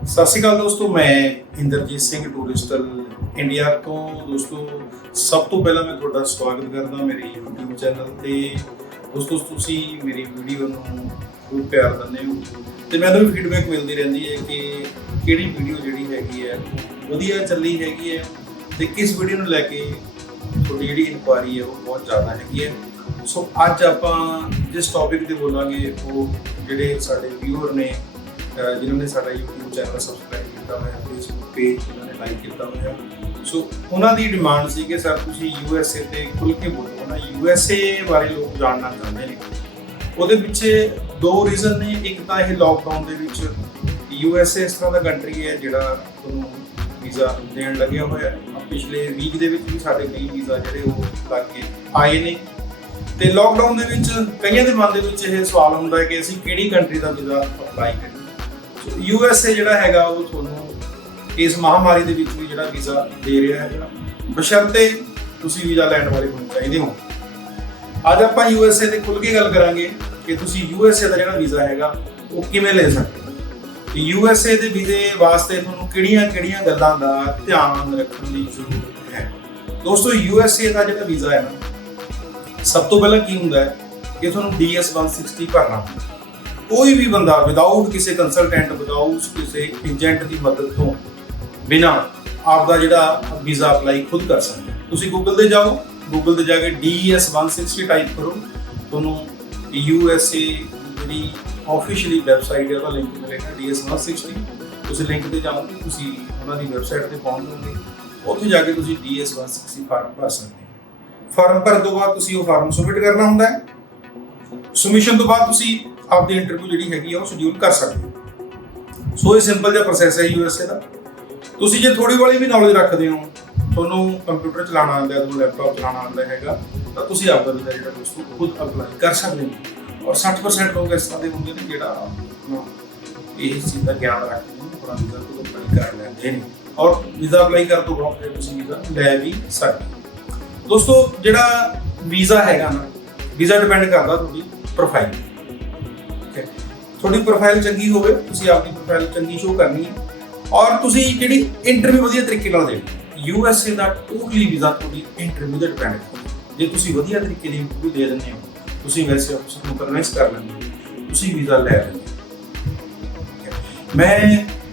ਸਤਿ ਸ਼੍ਰੀ ਅਕਾਲ ਦੋਸਤੋ, ਮੈਂ ਇੰਦਰਜੀਤ ਸਿੰਘ ਟੂਰਿਸਟਲ ਇੰਡੀਆ ਤੋਂ। ਦੋਸਤੋ, ਸਭ ਤੋਂ ਪਹਿਲਾਂ ਮੈਂ ਤੁਹਾਡਾ ਸਵਾਗਤ ਕਰਦਾ ਮੇਰੇ YouTube ਚੈਨਲ ਤੇ। ਦੋਸਤੋ, ਤੁਸੀਂ ਮੇਰੀ ਵੀਡੀਓ ਨੂੰ ਬਹੁਤ ਪਿਆਰ ਦਿੰਦੇ ਹੋ ਤੇ ਮੈਨੂੰ ਵੀ ਫੀਡਬੈਕ ਮਿਲਦੀ ਰਹਿੰਦੀ ਹੈ ਕਿ ਕਿਹੜੀ ਵੀਡੀਓ ਜਿਹੜੀ ਹੈਗੀ ਹੈ ਵਧੀਆ ਚੱਲੀ ਹੈਗੀ ਹੈ ਤੇ ਕਿਸ ਵੀਡੀਓ ਨੂੰ ਲੈ ਕੇ ਤੁਹਾਡੀ ਜਿਹੜੀ ਇਨਕੁਆਇਰੀ ਹੈ ਉਹ ਬਹੁਤ ਜ਼ਿਆਦਾ ਹੈਗੀ ਹੈ। ਸੋ ਅੱਜ ਆਪਾਂ ਜਿਸ ਟੌਪਿਕ ਤੇ ਬੋਲਾਂਗੇ ਉਹ ਜਿਹੜੇ ਸਾਡੇ ਵਿਊਅਰ ਨੇ, ਜਿਨ੍ਹਾਂ ਨੇ ਸਾਡਾ YouTube ਚੈਨਲ ਸਬਸਕ੍ਰਾਈਬ ਕੀਤਾ ਹੋਇਆ, ਫੇਸਬੁੱਕ ਪੇਜ ਜਿਨ੍ਹਾਂ ਨੇ ਲਾਈਕ ਕੀਤਾ ਹੋਇਆ, ਸੋ ਉਹਨਾਂ ਦੀ ਡਿਮਾਂਡ ਸੀ ਕਿ ਸਰ ਤੁਸੀਂ USA ਤੇ ਖੁੱਲ੍ਹ ਕੇ ਬੋਲੋ ਨਾ। USA ਬਾਰੇ ਲੋਕ ਜਾਣਨਾ ਚਾਹੁੰਦੇ ਨੇ। ਉਹਦੇ ਪਿੱਛੇ ਦੋ ਰੀਜ਼ਨ ਨੇ। ਇੱਕ ਤਾਂ ਇਹ ਲਾਕਡਾਊਨ ਦੇ ਵਿੱਚ USA ਇਸ ਤਰ੍ਹਾਂ ਦਾ ਕੰਟਰੀ ਹੈ ਜਿਹੜਾ ਤੁਹਾਨੂੰ ਵੀਜ਼ਾ ਦੇਣ ਲੱਗਿਆ ਹੋਇਆ। ਪਿਛਲੇ ਵੀਕ ਦੇ ਵਿੱਚ ਵੀ ਸਾਡੇ ਕਈ ਵੀਜ਼ਾ ਜਿਹੜੇ ਉਹ ਲੱਗ ਕੇ ਆਏ ਨੇ ਤੇ ਲਾਕਡਾਊਨ ਦੇ ਵਿੱਚ ਕਈਆਂ ਦੇ ਮਨ ਦੇ ਵਿੱਚ ਇਹ ਸਵਾਲ ਹੁੰਦਾ ਹੈ ਕਿ ਅਸੀਂ ਕਿਹੜੀ ਕੰਟਰੀ ਦਾ ਵੀਜ਼ਾ ਅਪਲਾਈ ਕਰੀਏ। USA ਜਿਹੜਾ ਹੈਗਾ ਉਹ ਤੁਹਾਨੂੰ ਇਸ ਮਹਾਮਾਰੀ ਦੇ ਵਿੱਚ ਵੀ ਜਿਹੜਾ ਵੀਜ਼ਾ ਦੇ ਰਿਹਾ ਹੈਗਾ, ਬਸ਼ਰਤੇ ਤੁਸੀਂ ਵੀਜ਼ਾ ਲੈਣ ਵਾਲੇ ਹੋਣੇ ਚਾਹੀਦੇ ਹੋ। ਅੱਜ ਆਪਾਂ USA ਤੇ ਖੁੱਲ੍ਹ ਕੇ ਗੱਲ ਕਰਾਂਗੇ ਕਿ ਤੁਸੀਂ USA ਦਾ ਜਿਹੜਾ ਵੀਜ਼ਾ ਹੈਗਾ ਉਹ ਕਿਵੇਂ ਲੈ ਸਕਦੇ ਹੋ ਤੇ USA ਦੇ ਵੀਜ਼ੇ ਵਾਸਤੇ ਤੁਹਾਨੂੰ ਕਿਹੜੀਆਂ ਗੱਲਾਂ ਦਾ ਧਿਆਨ ਰੱਖਣ ਦੀ ਜ਼ਰੂਰਤ ਹੈ। ਦੋਸਤੋ, USA ਦਾ ਜਿਹੜਾ ਵੀਜ਼ਾ ਹੈ ਨਾ, ਸਭ ਤੋਂ ਪਹਿਲਾਂ ਕੀ ਹੁੰਦਾ ਹੈ ਕਿ ਤੁਹਾਨੂੰ DS-160 ਭਰਨਾ ਹੁੰਦਾ। ਕੋਈ ਵੀ ਬੰਦਾ ਵਿਦਆਊਟ ਕਿਸੇ ਕੰਸਲਟੈਂਟ, ਵਿਦਆਊਟ ਕਿਸੇ ਏਜੰਟ ਦੀ ਮਦਦ ਤੋਂ ਬਿਨਾਂ ਆਪ ਦਾ ਜਿਹੜਾ ਵੀਜ਼ਾ ਅਪਲਾਈ ਖੁਦ ਕਰ ਸਕਦੇ ਹੋ। ਤੁਸੀਂ ਗੂਗਲ ਤੇ ਜਾਓ, ਗੂਗਲ ਤੇ ਜਾ ਕੇ DS-160 ਟਾਈਪ ਕਰੋ, ਤੁਹਾਨੂੰ USA ਜਿਹੜੀ ਆਫੀਸ਼ੀਅਲੀ ਵੈਬਸਾਈਟ ਹੈ ਉਹਦਾ ਲਿੰਕ ਮਿਲੇਗਾ DS-160। ਤੁਸੀਂ ਲਿੰਕ ਤੇ ਜਾਓਗੇ, ਤੁਸੀਂ ਉਹਨਾਂ ਦੀ ਵੈਬਸਾਈਟ ਤੇ ਪਹੁੰਚ ਜਾਓਗੇ, ਉੱਥੇ ਜਾ ਕੇ ਤੁਸੀਂ DS-160 ਫਾਰਮ ਭਰ ਸਕਦੇ ਹੋ। ਫਾਰਮ ਭਰਨ ਤੋਂ ਬਾਅਦ ਤੁਸੀਂ ਉਹ ਫਾਰਮ ਸਬਮਿਟ ਕਰਨਾ ਹੁੰਦਾ ਹੈ। ਸਬਮਿਸ਼ਨ ਤੋਂ ਬਾਅਦ ਤੁਸੀਂ ਆਪਦੀ ਇੰਟਰਵਿਊ ਜਿਹੜੀ ਹੈਗੀ ਆ ਉਹ ਸ਼ਡਿਊਲ ਕਰ ਸਕਦੇ ਹੋ। ਸੋ ਇਹ ਸਿੰਪਲ ਜਿਹਾ ਪ੍ਰੋਸੈਸ ਹੈ USA ਦਾ। ਤੁਸੀਂ ਜੇ ਥੋੜੀ ਵਾਲੀ ਵੀ ਨੌਲੇਜ ਰੱਖਦੇ ਹੋ, ਤੁਹਾਨੂੰ ਕੰਪਿਊਟਰ ਚਲਾਉਣਾ ਆਉਂਦਾ ਹੈ, ਤੁਹਾਨੂੰ ਲੈਪਟਾਪ ਚਲਾਉਣਾ ਆਉਂਦਾ ਹੈਗਾ, ਤਾਂ ਤੁਸੀਂ ਆਪਦਾ ਵੀਜ਼ਾ ਜਿਹੜਾ ਦੋਸਤੋ ਖੁਦ ਅਪਲਾਈ ਕਰ ਸਕਦੇ ਹੋ। ਔਰ 60% ਲੋਕ ਇਸ ਤਰ੍ਹਾਂ ਦੇ ਹੁੰਦੇ ਨੇ ਜਿਹੜਾ ਇਹ ਚੀਜ਼ ਦਾ ਗਿਆਨ ਰੱਖਦੇ ਨੇ, ਆਪਣਾ ਵੀਜ਼ਾ ਖੁਦ ਅਪਲਾਈ ਕਰ ਲੈਂਦੇ ਨੇ ਔਰ ਵੀਜ਼ਾ ਅਪਲਾਈ ਕਰਨ ਤੋਂ ਬਾਅਦ ਫਿਰ ਤੁਸੀਂ ਵੀਜ਼ਾ ਲੈ ਵੀ ਸਕਦੇ ਹੋ। ਦੋਸਤੋ, ਜਿਹੜਾ ਵੀਜ਼ਾ ਹੈਗਾ ਨਾ, ਵੀਜ਼ਾ ਡਿਪੈਂਡ ਕਰਦਾ ਤੁਹਾਡੀ ਪ੍ਰੋਫਾਈਲ। ਤੁਹਾਡੀ ਪ੍ਰੋਫਾਈਲ ਚੰਗੀ ਹੋਵੇ, ਤੁਸੀਂ ਆਪਣੀ ਪ੍ਰੋਫਾਈਲ ਚੰਗੀ ਸ਼ੋ ਕਰਨੀ ਹੈ ਔਰ ਤੁਸੀਂ ਜਿਹੜੀ ਇੰਟਰਵਿਊ ਵਧੀਆ ਤਰੀਕੇ ਨਾਲ ਦੇਣੀ। USA ਦਾ ਟੋਟਲੀ ਵੀਜ਼ਾ ਤੁਹਾਡੀ ਇੰਟਰਵਿਊ ਤੇ ਡਿਪੈਂਡ ਕਰਦਾ। ਜੇ ਤੁਸੀਂ ਵਧੀਆ ਤਰੀਕੇ ਦੀ ਇੰਟਰਵਿਊ ਦੇ ਦਿੰਦੇ ਹੋ, ਤੁਸੀਂ ਵੈਸੇ ਅਫਸਰ ਨੂੰ ਕਨਵਿੰਸ ਕਰ ਲੈਂਦੇ ਹੋ, ਤੁਸੀਂ ਵੀਜ਼ਾ ਲੈ ਲੈਂਦੇ ਹੋ। ਮੈਂ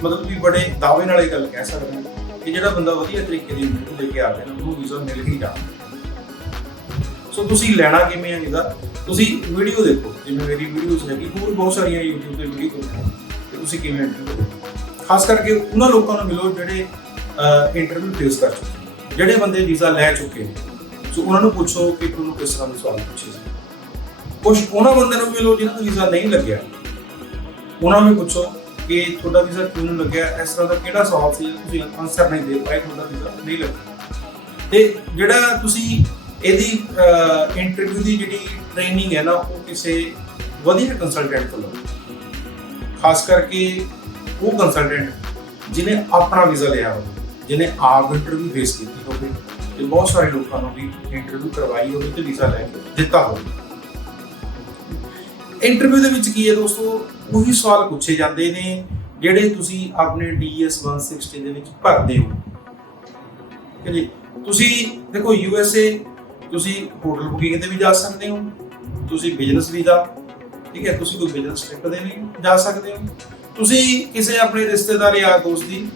ਮਤਲਬ ਵੀ ਬੜੇ ਦਾਅਵੇ ਨਾਲ ਇਹ ਗੱਲ ਕਹਿ ਸਕਦਾ ਕਿ ਜਿਹੜਾ ਬੰਦਾ ਵਧੀਆ ਤਰੀਕੇ ਦੀ ਇੰਟਰਵਿਊ ਦੇ ਕੇ ਆਵੇ ਨਾ, ਉਹਨੂੰ ਵੀਜ਼ਾ ਮਿਲ ਹੀ ਜਾਂਦਾ। ਸੋ ਤੁਸੀਂ ਲੈਣਾ ਕਿਵੇਂ ਹੈ ਵੀਜ਼ਾ? ਤੁਸੀਂ ਵੀਡੀਓ ਦੇਖੋ, ਜਿਵੇਂ ਮੇਰੀ ਵੀਡੀਓਜ਼ ਹੈਗੀ, ਹੋਰ ਬਹੁਤ ਸਾਰੀਆਂ YouTube ਤੇ ਵੀਡੀਓ ਦੇਖੋ ਤੇ ਤੁਸੀਂ ਕਿਵੇਂ ਇੰਟਰਵਿਊ ਦੇਖੋ। ਖਾਸ ਕਰਕੇ ਉਹਨਾਂ ਲੋਕਾਂ ਨੂੰ ਮਿਲੋ ਜਿਹੜੇ ਇੰਟਰਵਿਊ ਫੇਸ ਕਰ ਚੁੱਕੇ ਨੇ, ਜਿਹੜੇ ਬੰਦੇ ਵੀਜ਼ਾ ਲੈ ਚੁੱਕੇ ਨੇ। ਸੋ ਉਹਨਾਂ ਨੂੰ ਪੁੱਛੋ ਕਿ ਤੁਹਾਨੂੰ ਕਿਸ ਤਰ੍ਹਾਂ ਦੇ ਸਵਾਲ ਪੁੱਛੇ ਸੀ। ਕੁਝ ਉਹਨਾਂ ਬੰਦਿਆਂ ਨੂੰ ਮਿਲੋ ਜਿਹਨਾਂ ਦਾ ਵੀਜ਼ਾ ਨਹੀਂ ਲੱਗਿਆ, ਉਹਨਾਂ ਨੂੰ ਪੁੱਛੋ ਕਿ ਤੁਹਾਡਾ ਵੀਜ਼ਾ ਕਿਉਂ ਨਹੀਂ ਲੱਗਿਆ, ਇਸ ਤਰ੍ਹਾਂ ਦਾ ਕਿਹੜਾ ਸਵਾਲ ਸੀ ਤੁਸੀਂ ਆਨਸਰ ਨਹੀਂ ਦੇ ਪਾਏ, ਤੁਹਾਡਾ ਵੀਜ਼ਾ ਨਹੀਂ ਲੱਗਿਆ। ਤੇ ਜਿਹੜਾ ਤੁਸੀਂ ਇਹਦੀ ਇੰਟਰਵਿਊ ਦੀ ਜਿਹੜੀ ਟ੍ਰੇਨਿੰਗ ਹੈ ਨਾ, ਉਹ ਕਿਸੇ ਵਧੀਆ ਕੰਸਲਟੈਂਟ ਤੋਂ ਲਓ। ਖਾਸ ਕਰਕੇ ਉਹ ਕੰਸਲਟੈਂਟ ਜਿਹਨੇ ਆਪਣਾ ਵੀਜ਼ਾ ਲਿਆ ਹੋਵੇ, ਜਿਹਨੇ ਆਪ ਇੰਟਰਵਿਊ ਫੇਸ ਕੀਤੀ ਹੋਵੇ ਤੇ ਬਹੁਤ ਸਾਰੇ ਲੋਕਾਂ ਨੂੰ ਵੀ ਇੰਟਰਵਿਊ ਕਰਵਾਈ ਹੋਵੇ ਤੇ ਵੀਜ਼ਾ ਲੈ ਕੇ ਦਿੱਤਾ ਹੋਵੇ। ਇੰਟਰਵਿਊ ਦੇ ਵਿੱਚ ਕੀ ਹੈ ਦੋਸਤੋ, ਉਹੀ ਸਵਾਲ ਪੁੱਛੇ ਜਾਂਦੇ ਨੇ ਜਿਹੜੇ ਤੁਸੀਂ ਆਪਣੇ DS-160 ਦੇ ਵਿੱਚ ਭਰਦੇ ਹੋ। ਠੀਕ ਹੈ ਜੀ। ਤੁਸੀਂ ਦੇਖੋ, USA ਤੁਸੀਂ ਹੋਟਲ ਬੁਕਿੰਗ ਤੇ ਵੀ ਜਾ ਸਕਦੇ ਹੋ, ਤੁਸੀਂ ਬਿਜ਼ਨਸ ਵੀਜ਼ਾ, ਠੀਕ ਹੈ, ਤੁਸੀਂ ਕੋਈ ਬਿਜ਼ਨਸ ਟ੍ਰਿਪ ਤੇ ਵੀ ਜਾ ਸਕਦੇ ਹੋ, ਤੁਸੀਂ ਕਿਸੇ ਆਪਣੇ ਰਿਸ਼ਤੇਦਾਰ ਜਾਂ ਦੋਸਤ ਦੀ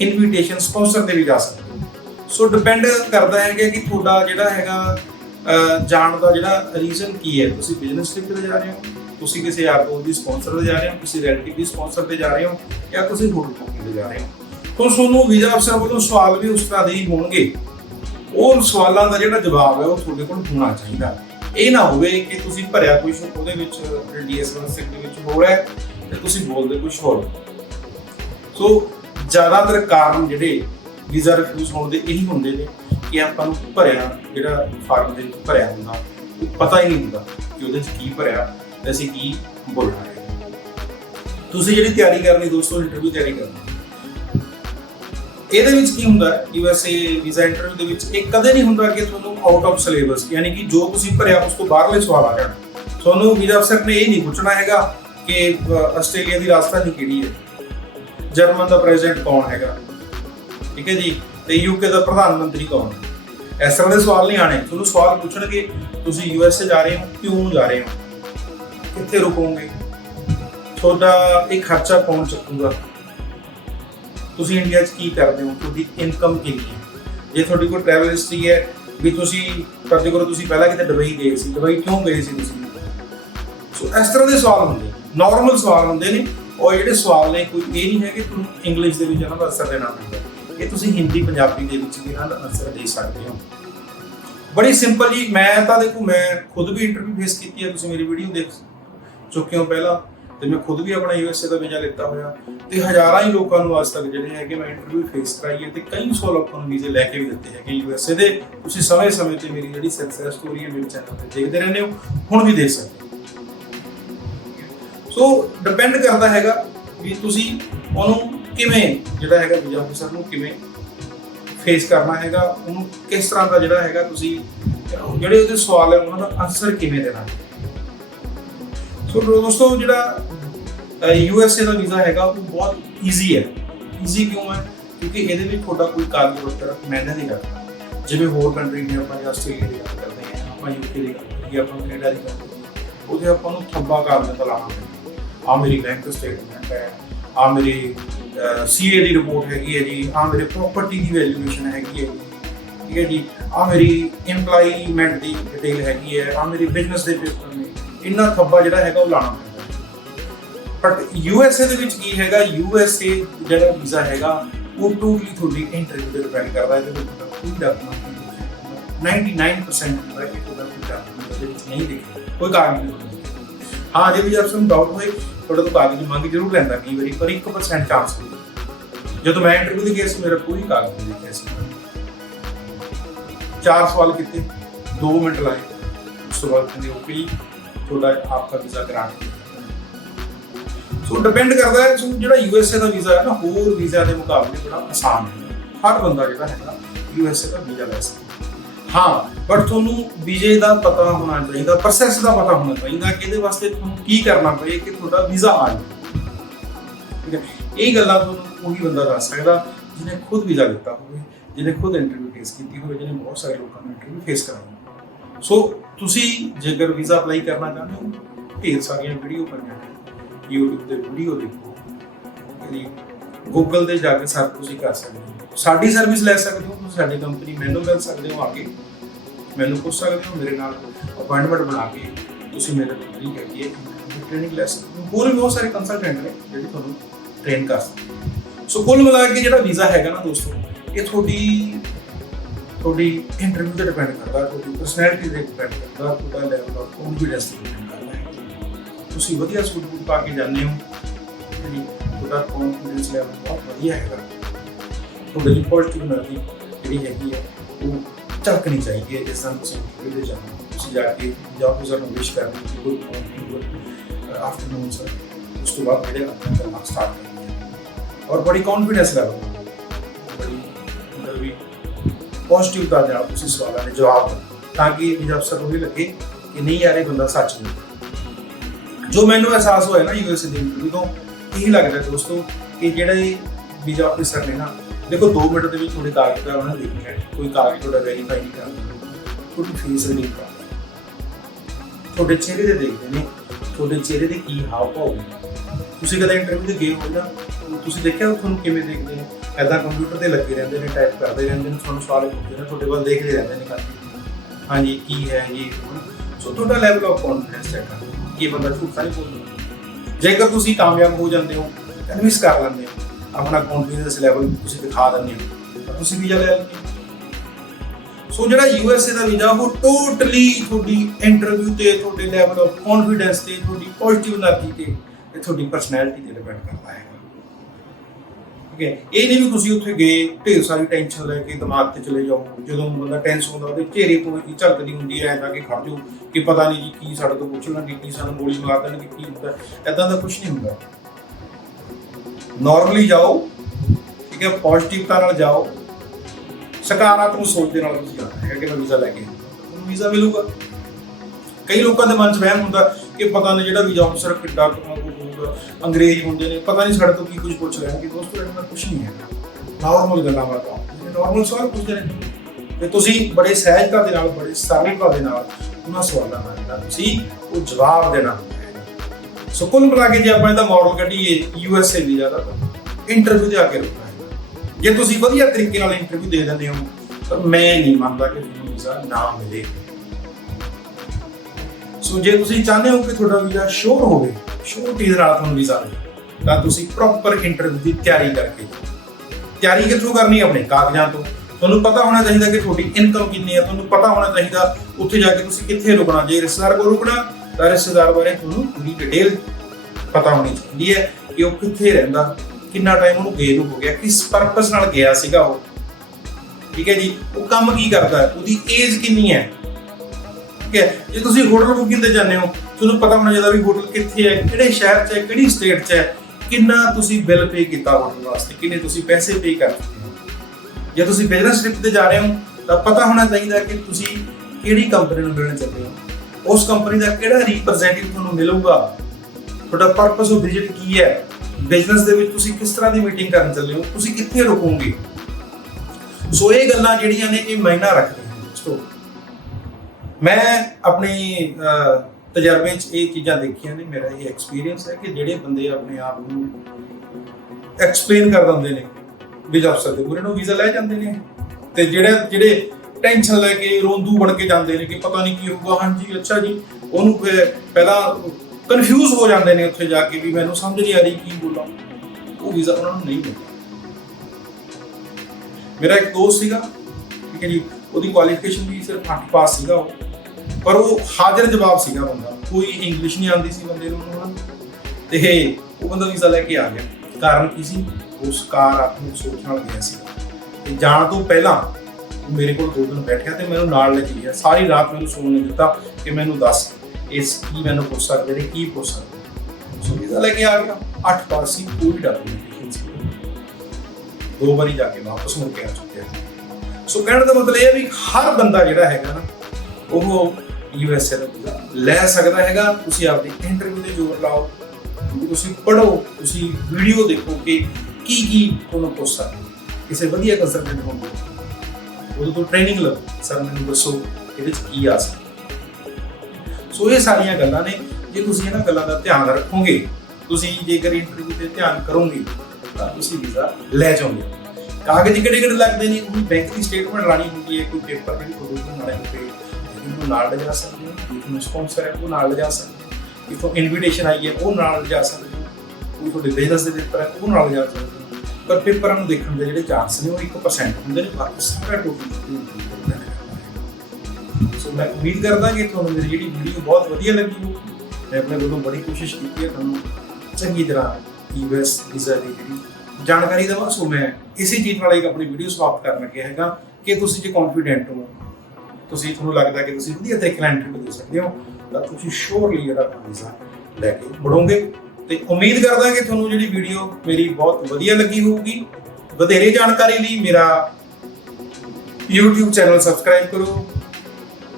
ਇਨਵੀਟੇਸ਼ਨ ਸਪਾਂਸਰ ਤੇ ਵੀ ਜਾ ਸਕਦੇ ਹੋ। ਸੋ ਡਿਪੈਂਡ ਕਰਦਾ ਹੈ ਕਿ ਤੁਹਾਡਾ ਜਿਹੜਾ ਹੈਗਾ ਜਾਣ ਦਾ ਜਿਹੜਾ ਰੀਜ਼ਨ ਕੀ ਹੈ। ਤੁਸੀਂ ਬਿਜ਼ਨਸ ਟ੍ਰਿਪ ਤੇ ਜਾ ਰਹੇ ਹੋ, ਤੁਸੀਂ ਕਿਸੇ ਯਾਰ ਦੋਸਤ ਦੀ ਸਪਾਂਸਰ ਤੇ ਜਾ ਰਹੇ ਹੋ, ਕਿਸੇ ਰਿਲੇਟਿਵ ਦੀ ਸਪਾਂਸਰ ਤੇ ਜਾ ਰਹੇ ਹੋ, ਜਾਂ ਤੁਸੀਂ ਹੋਟਲ ਬੁਕਿੰਗ ਤੇ ਜਾ ਰਹੇ ਹੋ। ਤਾਂ ਤੁਹਾਨੂੰ ਵੀਜ਼ਾ ਅਫਸਰ ਵੱਲੋਂ ਸਵਾਲ ਵੀ ਉਸ ਤਰ੍ਹਾਂ ਦੇ ਹੀ ਹੋਣਗੇ। ਉਹ ਸਵਾਲਾਂ ਦਾ ਜਿਹੜਾ ਜਵਾਬ ਹੈ ਉਹ ਤੁਹਾਡੇ ਕੋਲ ਹੋਣਾ ਚਾਹੀਦਾ। ਇਹ ਨਾ ਹੋਵੇ ਕਿ ਤੁਸੀਂ ਭਰਿਆ ਕੁਝ ਉਹਦੇ ਵਿੱਚ DS-160 ਦੇ ਵਿੱਚ ਹੋ ਰਿਹਾ ਤੇ ਤੁਸੀਂ ਬੋਲਦੇ ਕੁਝ ਹੋਰ। ਸੋ ਜ਼ਿਆਦਾਤਰ ਕਾਰਨ ਜਿਹੜੇ ਵੀਜ਼ਾ ਰਿਫਿਊਜ਼ ਹੋਣ ਦੇ ਇਹੀ ਹੁੰਦੇ ਨੇ ਕਿ ਆਪਾਂ ਨੂੰ ਭਰਿਆ ਜਿਹੜਾ ਫਾਰਮ ਦੇ ਵਿੱਚ ਭਰਿਆ ਹੁੰਦਾ, ਉਹ ਪਤਾ ਹੀ ਨਹੀਂ ਹੁੰਦਾ ਕਿ ਉਹਦੇ 'ਚ ਕੀ ਭਰਿਆ ਤੇ ਅਸੀਂ ਕੀ ਬੋਲਣਾ ਹੈ। ਤੁਸੀਂ ਜਿਹੜੀ ਤਿਆਰੀ ਕਰਨੀ ਦੋਸਤੋ, ਇੰਟਰਵਿਊ ਤਿਆਰੀ ਕਰਨੀ, ਇਹਦੇ ਵਿੱਚ ਕੀ ਹੁੰਦਾ ਹੈ USA ਵੀਜ਼ਾ ਇੰਟਰਵਿਊ ਦੇ ਵਿੱਚ, ਇਹ ਕਦੇ ਨਹੀਂ ਹੁੰਦਾ ਕਿ ਤੁਹਾਨੂੰ ਆਊਟ ਆਫ ਸਿਲੇਬਸ, ਯਾਨੀ ਕਿ ਜੋ ਤੁਸੀਂ ਭਰਿਆ ਉਸ ਤੋਂ ਬਾਹਰਲੇ ਸਵਾਲ ਆ ਜਾਣ। ਤੁਹਾਨੂੰ ਵੀਜ਼ਾ ਅਫਸਰ ਨੇ ਇਹ ਨਹੀਂ ਪੁੱਛਣਾ ਹੈਗਾ ਕਿ ਆਸਟ੍ਰੇਲੀਆ ਦੀ ਰਾਜਧਾਨੀ ਕਿਹੜੀ ਹੈ, ਜਰਮਨ ਦਾ ਪ੍ਰੈਜ਼ੀਡੈਂਟ ਕੌਣ ਹੈਗਾ, ਠੀਕ ਹੈ ਜੀ, ਤੇ ਯੂਕੇ ਦਾ ਪ੍ਰਧਾਨ ਮੰਤਰੀ ਕੌਣ ਹੈ। ਇਸ ਤਰ੍ਹਾਂ ਦੇ ਸਵਾਲ ਨਹੀਂ ਆਣੇ। ਤੁਹਾਨੂੰ ਸਵਾਲ ਪੁੱਛਣਗੇ ਤੁਸੀਂ ਯੂਐਸਏ ਜਾ ਰਹੇ ਹੋ, ਕਿਉਂ ਜਾ ਰਹੇ ਹੋ, ਕਿੱਥੇ ਰੁਕੋਗੇ, ਤੁਹਾਡਾ ਇਹ ਖਰਚਾ ਕੌਣ ਚੱਕੂਗਾ, ਤੁਸੀਂ ਇੰਡੀਆ 'ਚ ਕੀ ਕਰਦੇ ਹੋ, ਤੁਹਾਡੀ ਇਨਕਮ ਕਿੰਨੀ ਹੈ। ਜੇ ਤੁਹਾਡੀ ਕੋਈ ਟਰੈਵਲ ਹਿਸਟਰੀ ਹੈ ਵੀ ਤੁਸੀਂ ਕਰਦੇ ਕਰੋ, ਤੁਸੀਂ ਪਹਿਲਾਂ ਕਿਤੇ ਦੁਬਈ ਗਏ ਸੀ, ਦੁਬਈ ਕਿਉਂ ਗਏ ਸੀ ਤੁਸੀਂ। ਸੋ ਇਸ ਤਰ੍ਹਾਂ ਦੇ ਸਵਾਲ ਹੁੰਦੇ, ਨਾਰਮਲ ਸਵਾਲ ਹੁੰਦੇ ਨੇ। ਔਰ ਜਿਹੜੇ ਸਵਾਲ ਨੇ ਕੋਈ ਇਹ ਨਹੀਂ ਹੈ ਕਿ ਤੁਹਾਨੂੰ ਇੰਗਲਿਸ਼ ਦੇ ਵਿੱਚ ਇਹਨਾਂ ਦਾ ਅਨਸਰ ਦੇਣਾ ਪੈਂਦਾ, ਇਹ ਤੁਸੀਂ ਹਿੰਦੀ ਪੰਜਾਬੀ ਦੇ ਵਿੱਚ ਵੀ ਇਹਨਾਂ ਦਾ ਅਨਸਰ ਦੇ ਸਕਦੇ ਹੋ। ਬੜੀ ਸਿੰਪਲ ਜੀ। ਮੈਂ ਤਾਂ ਦੇਖੋ, ਮੈਂ ਖੁਦ ਵੀ ਇੰਟਰਵਿਊ ਫੇਸ ਕੀਤੀ ਹੈ, ਤੁਸੀਂ ਮੇਰੀ ਵੀਡੀਓ ਦੇਖ ਚੁੱਕੇ ਹੋ ਪਹਿਲਾਂ, ਤੇ ਮੈਂ ਖੁਦ ਵੀ ਆਪਣਾ ਯੂਐਸਏ ਦਾ ਵੀਜ਼ਾ ਲਿੱਤਾ ਹੋਇਆ, ਤੇ ਹਜ਼ਾਰਾਂ ਹੀ ਲੋਕਾਂ ਨੂੰ ਅੱਜ ਤੱਕ ਜਿਹੜੇ ਹੈਗੇ ਮੈਂ ਇੰਟਰਵਿਊ ਫੇਸ ਕਰਾਈ ਹੈ, ਤੇ ਕਈ ਸੌ ਲੋਕਾਂ ਨੂੰ ਵੀਜ਼ੇ ਲੈ ਕੇ ਵੀ ਦਿੱਤੇ ਹੈਗੇ ਯੂਐਸਏ ਦੇ। ਤੁਸੀਂ ਸਮੇਂ-ਸਮੇਂ ਤੇ ਮੇਰੀ ਜਿਹੜੀ ਸਕਸੈਸ ਸਟੋਰੀ ਹੈ ਮੇਰੇ ਚੈਨਲ ਤੇ ਦੇਖਦੇ ਰਹਿੰਦੇ ਹੋ, ਹੁਣ ਵੀ ਦੇਖ ਸਕਦੇ ਹੋ। ਸੋ ਡਿਪੈਂਡ ਕਰਦਾ ਹੈਗਾ ਵੀ ਤੁਸੀਂ ਉਹਨੂੰ ਕਿਵੇਂ ਜਿਹੜਾ ਹੈਗਾ ਵੀਜ਼ਾ ਆਫਿਸਰ ਨੂੰ ਕਿਵੇਂ ਫੇਸ ਕਰਨਾ ਹੈਗਾ, ਉਹਨੂੰ ਕਿਸ ਤਰ੍ਹਾਂ ਦਾ ਜਿਹੜਾ ਹੈਗਾ ਤੁਸੀਂ ਜਿਹੜੇ ਉਹਦੇ ਸਵਾਲ ਹੈ ਉਹਨਾਂ ਦਾ ਆਨਸਰ ਕਿਵੇਂ ਦੇਣਾ। ਸੋ ਦੋਸਤੋ, ਜਿਹੜਾ ਯੂਐਸਏ ਦਾ ਵੀਜ਼ਾ ਹੈਗਾ ਉਹ ਬਹੁਤ ਈਜ਼ੀ ਹੈ। ਈਜ਼ੀ ਕਿਉਂ ਹੈ? ਕਿਉਂਕਿ ਇਹਦੇ ਵਿੱਚ ਤੁਹਾਡਾ ਕੋਈ ਕਾਗਜ਼ ਪੱਤਰ ਮਿਹਨਤ ਨਹੀਂ ਕਰਦਾ। ਜਿਵੇਂ ਹੋਰ ਕੰਟਰੀ ਨੇ, ਆਪਾਂ ਆਸਟ੍ਰੇਲੀਆ ਦੀ ਗੱਲ ਕਰਦੇ ਹਾਂ, ਆਪਾਂ ਯੂਕੇ ਦੀ ਗੱਲ ਕਰੀਏ, ਆਪਾਂ ਕੈਨੇਡਾ ਦੀ ਗੱਲ ਕਰੀਏ, ਉਹਦੇ ਆਪਾਂ ਨੂੰ ਥੱਬਾ ਕਾਗਜ਼ ਤਾਂ ਲਾਉਣਾ ਪੈਂਦਾ। ਆ ਮੇਰੀ ਬੈਂਕ ਸਟੇਟਮੈਂਟ ਹੈ, ਆ ਮੇਰੀ ਸੀਏ ਦੀ ਰਿਪੋਰਟ ਹੈਗੀ ਹੈ ਜੀ, ਆ ਮੇਰੇ ਪ੍ਰੋਪਰਟੀ ਦੀ ਵੈਲਿਊਏਸ਼ਨ ਹੈਗੀ ਹੈ ਜੀ, ਠੀਕ ਹੈ ਜੀ, ਆ ਮੇਰੀ ਇੰਪਲਾਈਮੈਂਟ ਦੀ ਡਿਟੇਲ ਹੈਗੀ ਹੈ, ਆ ਮੇਰੀ ਬਿਜ਼ਨਸ ਦੇ ਪੇਪਰ ਨੇ। ਇੰਨਾ ਥੱਬਾ ਜਿਹੜਾ ਹੈਗਾ ਉਹ ਲਾਉਣਾ ਪੈਂਦਾ। ਬਟ ਯੂਐਸਏ ਦੇ ਵਿੱਚ ਕੀ ਹੈਗਾ, ਯੂਐਸਏ ਜਿਹੜਾ ਵੀਜ਼ਾ ਹੈਗਾ ਉਹ ਟੋਟਲੀ ਤੁਹਾਡੀ ਇੰਟਰਵਿਊ ਤੇ ਡਿਪੈਂਡ ਕਰਦਾ। ਇਹਦੇ ਵਿੱਚ ਕੋਈ ਡਾਕੂਮੈਂਟ 99% ਹੁੰਦਾ ਕਿ ਤੁਹਾਡਾ ਕੋਈ ਡਾਕੂਮੈਂਟ ਦੇ ਵਿੱਚ ਨਹੀਂ ਦਿਖਦਾ, ਕੋਈ ਕਾਗਜ਼ ਨਹੀਂ। ਹਾਂ, ਜੇ ਵੀ ਆਪ ਨੂੰ ਡਾਊਟ ਹੋਏ ਤੁਹਾਡੇ ਤੋਂ ਕਾਗਜ਼ ਮੰਗ ਜ਼ਰੂਰ ਲੈਂਦਾ ਕਈ ਵਾਰੀ, ਪਰ 1% ਚਾਂਸ ਹੁੰਦਾ। ਜਦੋਂ ਮੈਂ ਇੰਟਰਵਿਊ ਦੀ ਗਿਆ ਸੀ ਮੇਰਾ ਕੋਈ ਕਾਗਜ਼ ਨਹੀਂ ਲਿਖਿਆ ਸੀ। 4 ਸਵਾਲ ਕੀਤੇ, 2 ਮਿੰਟ ਲਾਏ, ਉਸ ਤੋਂ ਬਾਅਦ ਕਹਿੰਦੇ ਓਕੇ ਤੁਹਾਡਾ ਆਪਕਾ ਵੀਜ਼ਾ ਗ੍ਰਾਂਟ। ਸੋ ਡਿਪੈਂਡ ਕਰਦਾ ਹੈ। ਸੋ ਜਿਹੜਾ ਯੂਐਸਏ ਦਾ ਵੀਜ਼ਾ ਹੈ ਨਾ, ਹੋਰ ਵੀਜ਼ਾ ਦੇ ਮੁਕਾਬਲੇ ਬੜਾ ਆਸਾਨ ਹੈ। ਹਰ ਬੰਦਾ ਜਿਹੜਾ ਹੈਗਾ ਯੂਐਸਏ ਦਾ ਵੀਜ਼ਾ ਲੈ ਸਕਦਾ। ਹਾਂ, ਬਟ ਤੁਹਾਨੂੰ ਵੀਜ਼ੇ ਦਾ ਪਤਾ ਹੋਣਾ ਚਾਹੀਦਾ, ਪ੍ਰੋਸੈਸ ਦਾ ਪਤਾ ਹੋਣਾ ਚਾਹੀਦਾ ਕਿ ਇਹਦੇ ਵਾਸਤੇ ਤੁਹਾਨੂੰ ਕੀ ਕਰਨਾ ਪਏ ਕਿ ਤੁਹਾਡਾ ਵੀਜ਼ਾ ਆ ਜਾਵੇ। ਠੀਕ ਹੈ, ਇਹ ਗੱਲਾਂ ਤੁਹਾਨੂੰ ਉਹੀ ਬੰਦਾ ਦੱਸ ਸਕਦਾ ਜਿਹਨੇ ਖੁਦ ਵੀਜ਼ਾ ਲਿੱਤਾ ਹੋਵੇ, ਜਿਹਨੇ ਖੁਦ ਇੰਟਰਵਿਊ ਫੇਸ ਕੀਤੀ ਹੋਵੇ, ਜਿਹਨੇ ਬਹੁਤ ਸਾਰੇ ਲੋਕਾਂ ਨੂੰ ਇੰਟਰਵਿਊ ਫੇਸ ਕਰਾਇਆ। ਸੋ ਤੁਸੀਂ ਜੇਕਰ ਵੀਜ਼ਾ ਅਪਲਾਈ ਕਰਨਾ ਚਾਹੁੰਦੇ ਹੋ, ਢੇਰ ਸਾਰੀਆਂ ਵੀਡੀਓ ਪਈਆਂ ਨੇ, YouTube ਤੇ ਵੀਡੀਓ ਦੇਖੋ, ਗੂਗਲ ਤੇ ਜਾ ਕੇ ਸਰਚ ਤੁਸੀਂ ਕਰ ਸਕਦੇ ਹੋ। ਸਾਡੀ ਸਰਵਿਸ ਲੈ ਸਕਦੇ ਹੋ, ਤੁਸੀਂ ਸਾਡੀ ਕੰਪਨੀ ਮੈਨੂੰ ਮਿਲ ਸਕਦੇ ਹੋ, ਆ ਕੇ ਮੈਨੂੰ ਪੁੱਛ ਸਕਦੇ ਹੋ, ਮੇਰੇ ਨਾਲ ਅਪਾਇੰਟਮੈਂਟ ਬਣਾ ਕੇ ਤੁਸੀਂ ਮੇਰੇ ਤੋਂ ਜਿਹੜੀ ਹੈਗੀ ਹੈ ਟ੍ਰੇਨਿੰਗ ਲੈ ਸਕਦੇ ਹੋ। ਹੋਰ ਵੀ ਬਹੁਤ ਸਾਰੇ ਕੰਸਲਟੈਂਟ ਨੇ ਜਿਹੜੇ ਤੁਹਾਨੂੰ ਟ੍ਰੇਨ ਕਰ ਸਕਦੇ। ਸੋ ਕੁੱਲ ਮਿਲਾ ਕੇ ਜਿਹੜਾ ਵੀਜ਼ਾ ਹੈਗਾ ਨਾ ਦੋਸਤੋ, ਇਹ ਤੁਹਾਡੀ ਇੰਟਰਵਿਊ ਤੇ ਡਿਪੈਂਡ ਕਰਦਾ, ਤੁਹਾਡੀ ਪਰਸਨੈਲਿਟੀ ਤੇ ਡਿਪੈਂਡ ਕਰਦਾ, ਤੁਹਾਡਾ ਲੈਵਲ ਆਫ ਕੌਨਫੀਡੈਂਸ ਤੇ ਡਿਪੈਂਡ ਕਰਦਾ ਹੈ। ਤੁਸੀਂ ਵਧੀਆ ਸੂਟ ਬੂਟ ਪਾ ਕੇ ਜਾਂਦੇ ਹੋ, ਤੁਹਾਡਾ ਕੌਨਫੀਡੈਂਸ ਲੈਵਲ ਬਹੁਤ ਵਧੀਆ ਹੈਗਾ, ਤੁਹਾਡੇ ਦੀ ਪੋਜ਼ਿਟਿਵ એનર્ਜੀ ਜਿਹੜੀ ਹੈਗੀ ਹੈ ਉਹ ਝਲਕਣੀ ਚਾਹੀਦੀ ਹੈ। ਜਿਸ ਤਰ੍ਹਾਂ ਤੁਸੀਂ ਵੀਡੀਓ ਜਾਂਦੇ ਹੋ, ਤੁਸੀਂ ਜਾ ਕੇ ਜਾਂ ਕਿਸੇ ਨੂੰ ਵਿਸ਼ ਕਰਨੀ ਕਿ good morning, good afternoon sir, ਉਸ ਤੋਂ ਬਾਅਦ ਜਿਹੜੇ ਆਪਣਾ ਗੱਲਾਂ ਸਟਾਰਟ ਕਰਨੀ ਔਰ ਬੜੀ ਕੌਨਫੀਡੈਂਸ ਲੈਵਲ, ਬੜੀ ਮਤਲਬ ਵੀ ਪੋਜ਼ਿਟਿਵਤਾ ਨਾਲ ਤੁਸੀਂ ਸਵਾਲਾਂ ਦੇ ਜਵਾਬ ਦਿਓ, ਤਾਂ ਕਿ ਵੀਜ਼ਾ ਅਫਸਰ ਨੂੰ ਵੀ ਲੱਗੇ ਕਿ ਨਹੀਂ ਯਾਰ ਇਹ ਬੰਦਾ ਸੱਚ ਬੋਲਦਾ। ਜੋ ਮੈਨੂੰ ਅਹਿਸਾਸ ਹੋਇਆ ਨਾ ਯੂਐਸਏ ਦੀ ਇੰਟਰਵਿਊ ਤੋਂ, ਇਹੀ ਲੱਗਦਾ ਦੋਸਤੋ ਕਿ ਜਿਹੜੇ ਵੀਜ਼ਾ ਆਫਿਸਰ ਨੇ ਨਾ, ਦੇਖੋ 2 ਮਿੰਟ ਦੇ ਵਿੱਚ ਤੁਹਾਡੇ ਕਾਗਜ਼ ਦਾ ਉਹਨਾਂ ਨੇ ਦੇਖਣਾ ਹੈ, ਕੋਈ ਕਾਗਜ਼ ਤੁਹਾਡਾ ਵੈਰੀਫਾਈ ਨਹੀਂ ਕਰਦਾ, ਤੁਹਾਡੀ ਫੀਸ ਰੀਡ ਕਰਦੇ, ਤੁਹਾਡੇ ਚਿਹਰੇ ਦੇ ਦੇਖਦੇ ਨੇ, ਤੁਹਾਡੇ ਚਿਹਰੇ ਦੇ ਕੀ ਹਾਵ ਭਾਵ ਨੇ। ਤੁਸੀਂ ਕਦੇ ਇੰਟਰਵਿਊ ਤੇ ਗਏ ਹੋ ਨਾ, ਤੁਸੀਂ ਦੇਖਿਆ ਤੁਹਾਨੂੰ ਕਿਵੇਂ ਦੇਖਦੇ ਨੇ, ਐਦਾਂ ਕੰਪਿਊਟਰ ਤੇ ਲੱਗੇ ਰਹਿੰਦੇ ਨੇ, ਟਾਈਪ ਕਰਦੇ ਰਹਿੰਦੇ ਨੇ, ਤੁਹਾਨੂੰ ਸਵਾਲ ਪੁੱਛਦੇ ਨੇ, ਤੁਹਾਡੇ ਵੱਲ ਦੇਖਦੇ ਰਹਿੰਦੇ ਨੇ ਹਾਂਜੀ ਕੀ ਹੈ ਜੀ। ਸੋ ਤੁਹਾਡਾ ਲੈਵਲ ਆਫ ਕੌਨਫੀਡੈਂਸ ਚੈੱਕ ਕਰੋ ਕਿ ਬੰਦਾ ਝੂਠ ਤਾਂ ਨਹੀਂ ਬੋਲਦਾ। ਜੇਕਰ ਤੁਸੀਂ ਕਾਮਯਾਬ ਹੋ ਜਾਂਦੇ ਹੋ, ਕਨਵਿੰਸ ਕਰ ਲੈਂਦੇ ਹੋ, ਆਪਣਾ ਕੌਨਫੀਡੈਂਸ ਲੈਵਲ ਤੁਸੀਂ ਦਿਖਾ ਦਿੰਦੇ ਹੋ, ਤਾਂ ਤੁਸੀਂ ਵੀਜ਼ਾ ਲੈ ਲੈਂਦੇ ਹੋ। ਸੋ ਜਿਹੜਾ ਯੂਐਸਏ ਦਾ ਵੀਜ਼ਾ ਉਹ ਟੋਟਲੀ ਤੁਹਾਡੀ ਇੰਟਰਵਿਊ ਤੇ, ਤੁਹਾਡੇ ਲੈਵਲ ਆਫ ਕੌਨਫੀਡੈਂਸ ਤੇ, ਤੁਹਾਡੀ ਪੋਜ਼ਿਟਿਵ એનર્ਜੀ ਤੇ ਤੁਹਾਡੀ ਪਰਸਨੈਲਿਟੀ ਤੇ ਡਿਪੈਂਡ ਕਰਦਾ ਹੈ। ਠੀਕ ਹੈ, ਇਹ ਨਹੀਂ ਵੀ ਤੁਸੀਂ ਉੱਥੇ ਗਏ ਢੇਰ ਸਾਰੀ ਟੈਨਸ਼ਨ ਲੈ ਕੇ ਦਿਮਾਗ ਤੇ ਚਲੇ ਜਾਓ। ਜਦੋਂ ਬੰਦਾ ਟੈਂਸ ਹੁੰਦਾ ਉਹਦੇ ਚਿਹਰੇ ਕੋਲ ਕੀ ਝਲਕਦੀ ਹੁੰਦੀ ਹੈ, ਐਦਾਂ ਕਿ ਖੜ ਜਾਓ ਕਿ ਪਤਾ ਨਹੀਂ ਜੀ ਕੀ ਸਾਡੇ ਤੋਂ ਪੁੱਛ ਲੈਣਗੇ, ਕੀ ਸਾਨੂੰ ਗੋਲੀ ਮਾਰ ਦੇਣਗੇ, ਕੀ ਹੁੰਦਾ। ਐਦਾਂ ਦਾ ਕੁਝ ਨਹੀਂ ਹੁੰਦਾ। ਨਾਰਮਲੀ ਜਾਓ, ਠੀਕ ਹੈ, ਪੋਜ਼ਿਟਿਵਤਾ ਨਾਲ ਜਾਓ, ਸਕਾਰਾਤਮਕ ਸੋਚ ਦੇ ਨਾਲ ਤੁਸੀਂ ਜਾਣਾ ਹੈ ਕਿ ਮੈਂ ਵੀਜ਼ਾ ਲੈ ਕੇ ਤੁਹਾਨੂੰ ਵੀਜ਼ਾ ਮਿਲੂਗਾ। ਕਈ ਲੋਕਾਂ ਦੇ ਮਨ 'ਚ ਵਹਿਮ ਹੁੰਦਾ ਕਿ ਪਤਾ ਨਹੀਂ ਜਿਹੜਾ ਵੀਜ਼ਾ ਅਫਸਰ ਕਿੱਡਾ ਹੋਊਗਾ, ਅੰਗਰੇਜ਼ ਹੁੰਦੇ ਨੇ, ਪਤਾ ਨਹੀਂ ਸਾਡੇ ਤੋਂ ਕੀ ਕੁਝ ਪੁੱਛ ਲੈਣਗੇ। ਦੋਸਤੋ ਇਹਨਾਂ ਦਾ ਕੁਝ ਨਹੀਂ ਹੈ, ਨਾਰਮਲ ਗੱਲਾਂ ਬਾਤਾਂ, ਨਾਰਮਲ ਸਵਾਲ ਪੁੱਛਦੇ ਨੇ ਤੇ ਤੁਸੀਂ ਬੜੇ ਸਹਿਜਤਾ ਦੇ ਨਾਲ, ਬੜੇ ਸਰਲਤਾ ਦੇ ਨਾਲ ਉਹਨਾਂ ਸਵਾਲਾਂ ਦਾ ਜਿਹੜਾ ਤੁਸੀਂ ਉਹ ਜਵਾਬ ਦੇਣਾ ਹੁੰਦਾ ਹੈ। ਸੋ ਕੁੱਲ ਮਿਲਾ ਕੇ ਜੇ ਆਪਾਂ ਇਹਦਾ ਮਾਡਲ ਕੱਢੀਏ USA ਵੀਜ਼ਾ ਦਾ, ਇੰਟਰਵਿਊ ਦੇ ਆ ਕੇ ਰੁਕਣਾ ਹੈ। ਜੇ ਤੁਸੀਂ ਵਧੀਆ ਤਰੀਕੇ ਨਾਲ ਇੰਟਰਵਿਊ ਦੇ ਦਿੰਦੇ ਹੋ ਤਾਂ ਮੈਂ ਨਹੀਂ ਮੰਨਦਾ ਕਿ ਤੁਹਾਨੂੰ ਵੀਜ਼ਾ ਨਾ ਮਿਲੇ। ਸੋ ਜੇ ਤੁਸੀਂ ਚਾਹੁੰਦੇ ਹੋ ਕਿ ਤੁਹਾਡਾ ਵੀਜ਼ਾ ਸ਼ੋਰ ਹੋਵੇ, ਸ਼ੋਰਟੀ ਦੇ ਨਾਲ ਤੁਹਾਨੂੰ ਵੀਜ਼ਾ ਮਿਲੇ, ਤਾਂ ਤੁਸੀਂ ਪ੍ਰੋਪਰ ਇੰਟਰਵਿਊ ਦੀ ਤਿਆਰੀ ਕਰਕੇ, ਤਿਆਰੀ ਕਿੱਥੋਂ ਕਰਨੀ? ਆਪਣੇ ਕਾਗਜ਼ਾਂ ਤੋਂ। ਤੁਹਾਨੂੰ ਪਤਾ ਹੋਣਾ ਚਾਹੀਦਾ ਕਿ ਤੁਹਾਡੀ ਇਨਕਮ ਕਿੰਨੀ ਹੈ, ਤੁਹਾਨੂੰ ਪਤਾ ਹੋਣਾ ਚਾਹੀਦਾ ਉੱਥੇ ਜਾ ਕੇ ਤੁਸੀਂ ਕਿੱਥੇ ਰੁਕਣਾ। ਜੇ ਰਿਸ਼ਤੇਦਾਰ ਕੋਲ ਰੁਕਣਾ ਤਾਂ ਰਿਸ਼ਤੇਦਾਰ ਬਾਰੇ ਤੁਹਾਨੂੰ ਪੂਰੀ ਡਿਟੇਲ ਪਤਾ ਹੋਣੀ ਚਾਹੀਦੀ ਹੈ ਕਿ ਉਹ ਕਿੱਥੇ ਰਹਿੰਦਾ, ਕਿੰਨਾ ਟਾਈਮ ਉਹਨੂੰ ਗਏ ਨੂੰ ਹੋ ਗਿਆ, ਕਿਸ ਪਰਪਸ ਨਾਲ ਗਿਆ ਸੀਗਾ ਉਹ, ਠੀਕ ਹੈ ਜੀ, ਉਹ ਕੰਮ ਕੀ ਕਰਦਾ ਹੈ, ਉਹਦੀ ਏਜ ਕਿੰਨੀ ਹੈ, ਠੀਕ ਹੈ। ਜੇ ਤੁਸੀਂ ਹੋਟਲ ਬੁਕਿੰਗ ਤੇ ਜਾਂਦੇ ਹੋ, ਤੁਹਾਨੂੰ ਪਤਾ ਹੋਣਾ ਚਾਹੀਦਾ ਵੀ ਹੋਟਲ ਕਿੱਥੇ ਹੈ, ਕਿਹੜੇ ਸ਼ਹਿਰ 'ਚ ਹੈ, ਕਿਹੜੀ ਸਟੇਟ 'ਚ ਹੈ, ਕਿੰਨਾ ਤੁਸੀਂ ਬਿੱਲ ਪੇ ਕੀਤਾ ਹੋਟਲ ਵਾਸਤੇ, ਕਿੰਨੇ ਤੁਸੀਂ ਪੈਸੇ ਪੇ ਕਰ ਚੁੱਕੇ ਹੋ। ਜੇ ਤੁਸੀਂ ਬਿਜ਼ਨਸ ਟ੍ਰਿਪ ਤੇ ਜਾ ਰਹੇ ਹੋ ਤਾਂ ਪਤਾ ਹੋਣਾ ਚਾਹੀਦਾ ਕਿ ਤੁਸੀਂ ਕਿਹੜੀ ਕੰਪਨੀ ਨੂੰ ਮਿਲਣ ਚੱਲੇ ਹੋ, ਉਸ ਕੰਪਨੀ ਦਾ ਕਿਹੜਾ ਰਿਪਰੈਜ਼ੈਂਟੇਟਿਵ ਤੁਹਾਨੂੰ ਮਿਲੂਗਾ, ਤੁਹਾਡਾ ਪਰਪਸ ਆਫ ਵਿਜ਼ਿਟ ਕੀ ਹੈ, ਬਿਜ਼ਨਸ ਦੇ ਵਿੱਚ ਤੁਸੀਂ ਕਿਸ ਤਰ੍ਹਾਂ ਦੀ ਮੀਟਿੰਗ ਕਰਨ ਚੱਲੇ ਹੋ, ਤੁਸੀਂ ਕਿੱਥੇ ਰੁਕੋਗੇ। ਸੋ ਇਹ ਗੱਲਾਂ ਜਿਹੜੀਆਂ ਨੇ ਇਹ ਮਾਇਨਾ ਰੱਖਦੀਆਂ ਨੇ ਦੋਸਤੋ। ਮੈਂ ਆਪਣੇ ਤਜਰਬੇ 'ਚ ਇਹ ਚੀਜ਼ਾਂ ਦੇਖੀਆਂ ਨੇ, ਮੇਰਾ ਇਹ ਐਕਸਪੀਰੀਅੰਸ ਹੈ ਕਿ ਜਿਹੜੇ ਬੰਦੇ ਆਪਣੇ ਆਪ ਨੂੰ ਐਕਸਪਲੇਨ ਕਰ ਦਿੰਦੇ ਨੇ ਵੀਜ਼ਾ ਅਫਸਰ ਦੇ ਮੂਹਰੇ ਨੂੰ ਵੀਜ਼ਾ ਲੈ ਜਾਂਦੇ ਨੇ, ਤੇ ਜਿਹੜੇ ਟੈਨਸ਼ਨ ਲੈ ਕੇ ਰੋਂਦੂ ਬਣ ਕੇ ਜਾਂਦੇ ਨੇ ਕਿ ਪਤਾ ਨਹੀਂ ਕੀ ਹੋਊਗਾ, ਹਾਂਜੀ ਅੱਛਾ ਜੀ, ਉਹਨੂੰ ਪਹਿਲਾਂ ਕਨਫਿਊਜ਼ ਹੋ ਜਾਂਦੇ ਨੇ ਉੱਥੇ ਜਾ ਕੇ ਵੀ ਮੈਨੂੰ ਸਮਝ ਨਹੀਂ ਆ ਰਹੀ ਕੀ ਬੋਲਾਂ, ਉਹ ਵੀਜ਼ਾ ਉਹਨਾਂ ਨੂੰ ਨਹੀਂ ਮਿਲਦਾ। ਮੇਰਾ ਇੱਕ ਦੋਸਤ ਸੀਗਾ, ਠੀਕ ਹੈ ਜੀ, ਉਹਦੀ ਕੁਆਲੀਫਿਕੇਸ਼ਨ ਵੀ ਸਿਰਫ 8 ਪਾਸ ਸੀਗਾ ਉਹ, ਪਰ ਉਹ ਹਾਜ਼ਰ ਜਵਾਬ ਸੀਗਾ ਬੰਦਾ, ਕੋਈ ਇੰਗਲਿਸ਼ ਨਹੀਂ ਆਉਂਦੀ ਸੀ ਬੰਦੇ ਨੂੰ, ਤੇ ਉਹ ਬੰਦਾ ਵੀਜ਼ਾ ਲੈ ਕੇ ਆ ਗਿਆ। ਕਾਰਨ ਕੀ ਸੀ? ਉਸ ਕਾਰ ਆਪਣੀ ਸੋਚ ਨਾਲ ਗਿਆ ਸੀ, ਤੇ ਜਾਣ ਤੋਂ ਪਹਿਲਾਂ ਮੇਰੇ ਕੋਲ 2 ਦਿਨ ਬੈਠਿਆ ਤੇ ਮੈਨੂੰ ਨਾਲ ਲੈ ਕੇ ਗਿਆ, ਸਾਰੀ ਰਾਤ ਮੈਨੂੰ ਸੌਣ ਨਹੀਂ ਦਿੱਤਾ ਕਿ ਮੈਨੂੰ ਦੱਸ ਇਸ ਕੀ ਮੈਨੂੰ ਪੁੱਛ ਸਕਦੇ ਨੇ, ਕੀ ਪੁੱਛ ਸਕਦੇ। ਸੋ ਵੀਜ਼ਾ ਲੈ ਕੇ ਆ ਗਿਆ, 8 ਪਾਸ ਸੀ, ਕੋਈ ਡਾਕੂਮੈਂਟੇਸ਼ਨ ਸੀ, 2 ਵਾਰੀ ਜਾ ਕੇ ਵਾਪਸ ਮੁੜ ਕੇ ਆ ਚੁੱਕਿਆ। ਸੋ ਕਹਿਣ ਦਾ ਮਤਲਬ ਇਹ ਹੈ ਵੀ ਹਰ ਬੰਦਾ ਜਿਹੜਾ ਹੈਗਾ ਨਾ ਉਹ USA ਦਾ ਵੀਜ਼ਾ ਲੈ ਸਕਦਾ ਹੈਗਾ। ਤੁਸੀਂ ਆਪਦੀ ਇੰਟਰਵਿਊ ਤੇ ਜ਼ੋਰ ਲਾਓ, ਤੁਸੀਂ ਪੜ੍ਹੋ, ਤੁਸੀਂ ਵੀਡੀਓ ਦੇਖੋ ਕਿ ਕੀ ਤੁਹਾਨੂੰ ਪੁੱਛ ਸਕਦੇ, ਕਿਸੇ ਵਧੀਆ ਕੰਸਲਟੈਂਟ ਨੂੰ ਉਹਦੇ ਤੋਂ ਟ੍ਰੇਨਿੰਗ ਲਓ, ਸਰ ਮੈਨੂੰ ਦੱਸੋ ਇਹਦੇ 'ਚ ਕੀ ਆ ਸਕਦਾ। ਸੋ ਇਹ ਸਾਰੀਆਂ ਗੱਲਾਂ ਨੇ, ਜੇ ਤੁਸੀਂ ਇਹਨਾਂ ਗੱਲਾਂ ਦਾ ਧਿਆਨ ਰੱਖੋਗੇ, ਤੁਸੀਂ ਜੇਕਰ ਇੰਟਰਵਿਊ ਤੇ ਧਿਆਨ ਕਰੋਗੇ ਤਾਂ ਤੁਸੀਂ ਵੀਜ਼ਾ ਲੈ ਜਾਓਗੇ। ਕਾਗਜ਼ ਕਿਹੜੇ ਲੱਗਦੇ ਨੇ, ਕੋਈ ਬੈਂਕ ਦੀ ਸਟੇਟਮੈਂਟ ਲਾਣੀ ਹੁੰਦੀ ਹੈ, ਕੋਈ ਪੇਪਰ ਜਿਹੜੀ ਫੋਟੋ ਬਣਾਉਣੇ ਹੁੰਦੇ, ਇਹਨੂੰ ਨਾਲ ਲਿਜਾ ਸਕਦੇ ਹੋ, ਜਿਹਨੂੰ ਸਪਾਂਸਰ ਹੈ ਉਹ ਨਾਲ ਲਿਜਾ ਸਕਦੇ ਹੋ, ਜਿੱਥੋਂ ਇਨਵੀਟੇਸ਼ਨ ਆਈ ਹੈ ਉਹ ਨਾਲ ਲਿਜਾ ਸਕਦੇ ਹੋ, ਕੋਈ ਤੁਹਾਡੇ ਬਿਜ਼ਨਸ ਦੇ ਪੇਪਰ ਹੈ ਉਹ ਨਾਲ ਲਿਜਾ ਸਕਦੇ ਹੋ। ਪਰ ਪੇਪਰਾਂ ਨੂੰ ਦੇਖਣ ਦੇ ਜਿਹੜੇ ਚਾਂਸ ਨੇ ਉਹ 1% ਹੁੰਦੇ ਨੇ, ਬਾਕੀ ਸਾਰਾ ਟੋਟਲ। ਸੋ ਮੈਂ ਉਮੀਦ ਕਰਦਾ ਕਿ ਤੁਹਾਨੂੰ ਮੇਰੀ ਜਿਹੜੀ ਵੀਡੀਓ ਬਹੁਤ ਵਧੀਆ ਲੱਗੀ ਹੋ। ਮੈਂ ਆਪਣੇ ਵੱਲੋਂ ਬੜੀ ਕੋਸ਼ਿਸ਼ ਕੀਤੀ ਹੈ ਤੁਹਾਨੂੰ ਚੰਗੀ ਤਰ੍ਹਾਂ US ਵੀਜ਼ਾ ਦੀ ਜਿਹੜੀ ਜਾਣਕਾਰੀ ਦੇਵਾਂ। ਸੋ ਮੈਂ ਇਸੇ ਚੀਜ਼ ਨਾਲ ਇੱਕ ਆਪਣੀ ਵੀਡੀਓ ਸਮਾਪਤ ਕਰਨ ਲੱਗਿਆ ਹੈਗਾ ਕਿ ਤੁਸੀਂ ਜੇ ਕੌਨਫੀਡੈਂਟ ਹੋ, ਤੁਸੀਂ ਤੁਹਾਨੂੰ ਲੱਗਦਾ ਕਿ ਤੁਸੀਂ ਵਧੀਆ ਤਰੀਕੇ ਨਾਲ ਇੰਟਰਵਿਊ ਦੇ ਸਕਦੇ ਹੋ, ਤਾਂ ਤੁਸੀਂ ਸ਼ੋਰਲੀ ਜਿਹੜਾ ਵੀਜ਼ਾ ਲੈ ਕੇ ਮੁੜੋਗੇ। ਤੇ ਉਮੀਦ ਕਰਦਾ ਕਿ ਤੁਹਾਨੂੰ ਜਿਹੜੀ ਵੀਡੀਓ ਮੇਰੀ ਬਹੁਤ ਵਧੀਆ ਲੱਗੀ ਹੋਊਗੀ। ਵਧੇਰੇ ਜਾਣਕਾਰੀ ਲਈ ਮੇਰਾ YouTube ਚੈਨਲ ਸਬਸਕ੍ਰਾਈਬ ਕਰੋ।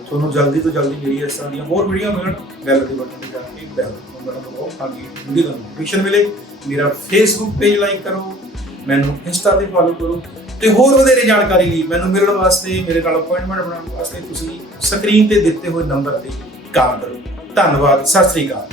ਤੁਹਾਨੂੰ ਜਲਦੀ ਤੋਂ ਜਲਦੀ ਜਿਹੜੀ ਇਸ ਤਰ੍ਹਾਂ ਦੀਆਂ ਹੋਰ ਵੀਡੀਓ ਮਿਲਣ, ਬੈਲ ਦੇ ਬਟਨ ਤੇ ਜਾ ਕੇ ਬੈਲ ਬਟਨ ਦਬਾਓ ਤਾਂ ਕਿ ਵੀਡੀਓ ਦਾ ਨੋਟੀਫਿਕੇਸ਼ਨ ਮਿਲੇ। ਮੇਰਾ Facebook ਪੇਜ ਲਾਈਕ ਕਰੋ, ਮੈਨੂੰ Insta ਤੇ ਫੋਲੋ ਕਰੋ, ਤੇ ਹੋਰ ਵਧੇਰੇ ਜਾਣਕਾਰੀ ਲਈ ਮੈਨੂੰ ਮਿਲਣ ਵਾਸਤੇ, ਮੇਰੇ ਨਾਲ ਅਪਾਇੰਟਮੈਂਟ ਬਣਾਉਣ ਵਾਸਤੇ ਤੁਸੀਂ ਸਕਰੀਨ ਤੇ ਦਿੱਤੇ ਹੋਏ ਨੰਬਰ ਤੇ ਕਾਲ ਕਰੋ। ਧੰਨਵਾਦ, ਸਤਿ ਸ੍ਰੀ ਅਕਾਲ।